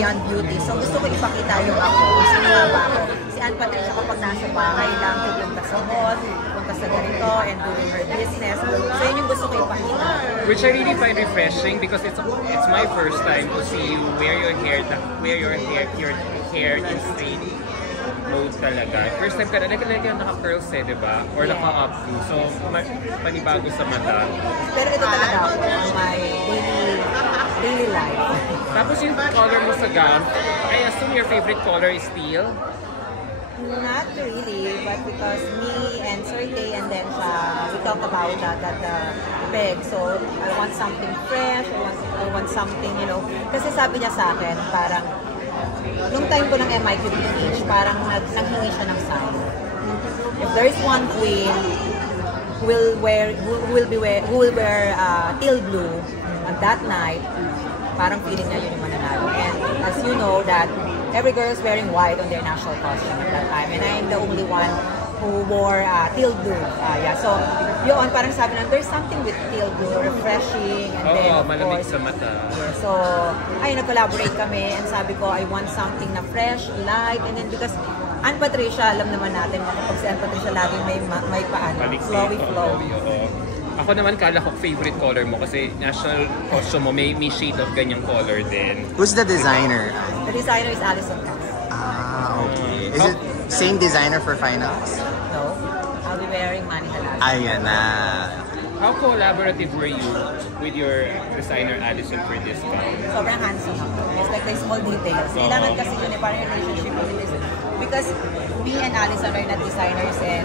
Beyond Beauty. So gusto ko ipakita yung ako. Sino ba ako? Si Ann Patricia kapag nasa bahay lang, pupunta sa mall, pupunta sa ganito, and doing her business. So yun yung gusto ko ipakita. Which I really find refreshing because it's my first time to see you wear your hair in straight mode talaga. First time ka na, naka-curls di ba? Or naka-updo. So, panibago sa mata. Pero ito talaga ako, my daily life. Tapos yung color mo sa gown, I assume your favorite color is teal? Not really, but because me and Sir Tay and then we talked about that beg. So, I want something fresh, I want something, you know. Kasi sabi niya sa akin, parang, nung time ko ng MIQTH, parang naghingi siya ng sign. If there is one queen who will wear teal blue on that night, parang feeling niya yun yung mananalo. And as you know that every girl is wearing white on their national costume at that time, and I'm the only one who wore teal blue. So yun, parang sabi na, there's something with teal blue, refreshing, and then of malamig course, sa mata. Yeah, so, nag-collaborate kami, and sabi ko, I want something na fresh, light, and then because Ann Patricia, alam naman natin, kapag si Ann Patricia laging may flowy flow. Ako naman, kala ko favorite color mo kasi national costume mo, may shade of ganyang color din. Who's the designer? The designer is Alison Cass. Okay. Is it same designer for finals? No, I'll be wearing Manny Dalaga. Ayan na. How collaborative were you with your designer Alison for this gown? Sobrang handsome ako. It's like the small details. Kailangan kasi yun parang relationship with this. Because me and Alison are not designers and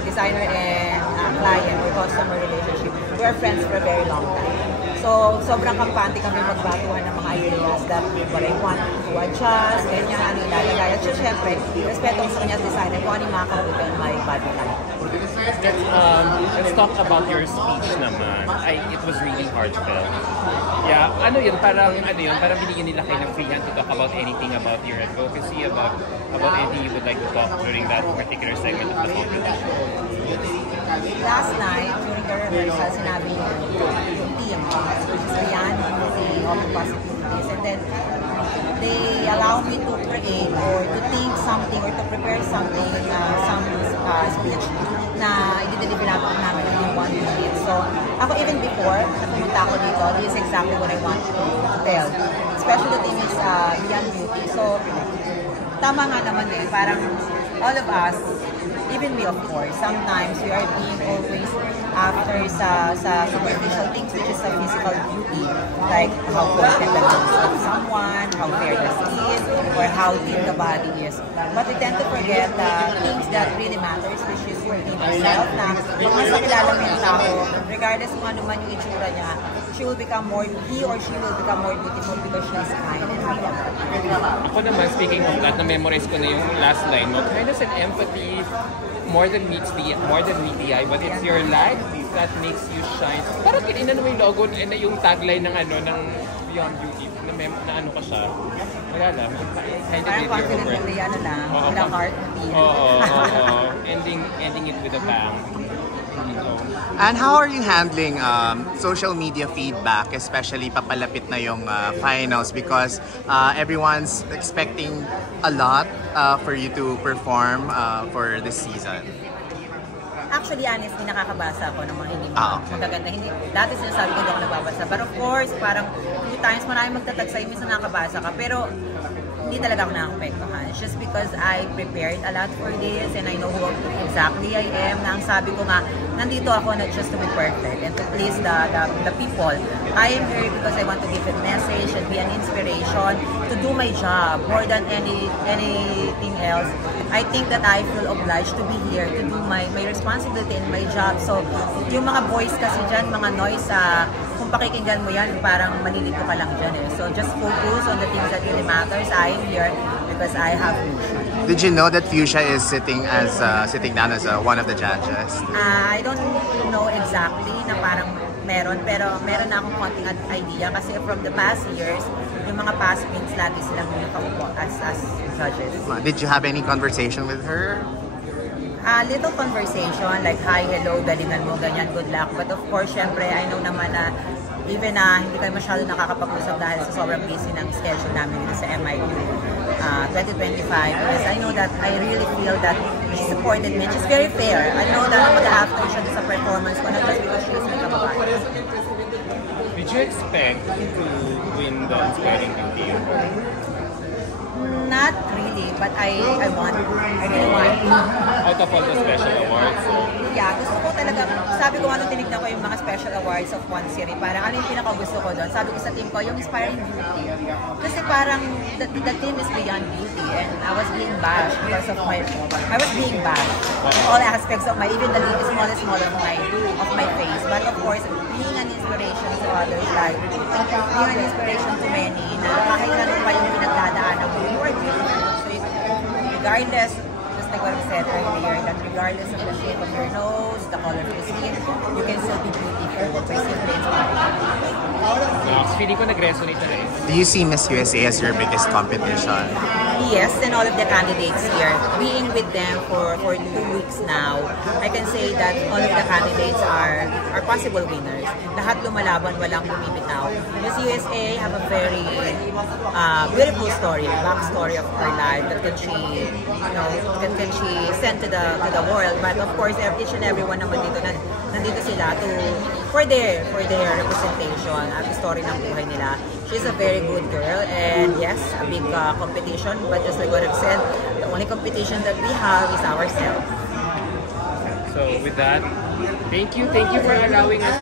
client or customer relationship. We are friends for a very long time. So, sobrang kampante kami magbaguhan ng mga ideas that what I want to adjust, ganyan, ano ilalagay. At syempre, respeto ko sa kanya designer kung ano yung makakabuti on my body type. Let's talk about your speech naman. It was really heartfelt. Yeah, parang binigyan nila kayo ng free hand to talk about anything about your advocacy, about anything you would like to talk during that particular segment of the competition. Last night, during the rehearsal, sinabi yung team, so yan, the Open Possibilities, and then they allow me to create or to think something or to prepare something, some speech na i-develop namin ng one minute. So, ako even before, pumunta ako dito, this is exactly what I want to tell. Especially the thing is Beyond Beauty. So, tama nga naman parang all of us, even me of course, sometimes we are being always after sa superficial things which is sa physical beauty, like how perfect the nose of someone, how fair the skin, or how thin the body is. But we tend to forget the things that really matters, which is your inner self, na pag mas nakilala mo yung tao, regardless kung ano man yung itsura niya, he or she will become more beautiful because she is kind and humble. Ako naman, speaking of that, na-memorize ko na yung last line mo, kindness and empathy more than meets the eye, but it's your light that makes you shine. Parang kininan mo yung logo na yung tagline ng Beyond Beauty, na ano ka siya. Wala lang. Parang confidently, with a heart. Ending it with a bang. And how are you handling social media feedback, especially papalapit na yung finals, because everyone's expecting a lot for you to perform for this season? Actually, honestly, nakakabasa ako ng mga hindi magaganda. Dati sinasabi ko hindi ako nagbabasa. But of course, parang 2 times maraming magtatag sa'yo, minsan nakakabasa ka. Pero hindi talaga ako nakakapektuhan. It's just because I prepared a lot for this and I know who exactly I am. Na ang sabi ko nga, nandito ako not just to be perfect and to please the people. I am here because I want to give a message and be an inspiration to do my job more than anything else. I think that I feel obliged to be here to do my responsibility and my job. So, yung mga boys kasi dyan, mga noise, kung pakikinggan mo yan, parang malilito ka lang dyan eh. So, just focus on the things that really matters. I am here because I have Fuchsia. Did you know that Fuchsia is sitting down as one of the judges? I don't know exactly na parang meron, pero meron na akong konting idea kasi from the past years, yung mga past wins lagi silang nakaupo as judges. Did you have any conversation with her? Little conversation, like, hi, hello, galingan mo, ganyan, good luck. But of course, syempre, I know naman na even na hindi kayo masyado nakakapag-usap dahil sa sobrang busy ng schedule namin dito sa MIQ. 2025 because I know that I really feel that she supported me. She's very fair. I know that mag-after siya sa performance ko, not just because she is my kababae. Did you expect to win the Inspiring Beauty Award? Not really, but I want. I really want. Out of all the special awards, so Yeah, gusto ko talaga, sabi ko ano tinignan ko yung mga special awards of one series, parang ano yung pinaka-gusto ko doon. Sabi ko sa team ko, yung Inspiring Beauty. Kasi parang the team is beyond beauty and I was being bashed because of I was being bashed in all aspects of even the smallest of my face. But of course, being an inspiration to others, like being an inspiration to many, na kahit ano pa yung pinagdadaanan mo, you are beautiful. So regardless, just like what I said earlier, that regardless of the shape of your nose, the color of your skin, you can still be beautiful by simply inspiring. feeling ko nag-resonate na rin. Do you see Miss USA as your biggest competition? Yes, and all of the candidates here. Being with them for 2 weeks now, I can say that all of the candidates are possible winners. Lahat lumalaban, walang bumibitaw. Miss USA have a very beautiful story, backstory of her life that can she send to the world. But of course, each and every one naman dito nandito sila for their representation at the story ng buhay nila. She's a very good girl, and yes, a big competition. But just like what I've said, the only competition that we have is ourselves. So with that, thank you for allowing us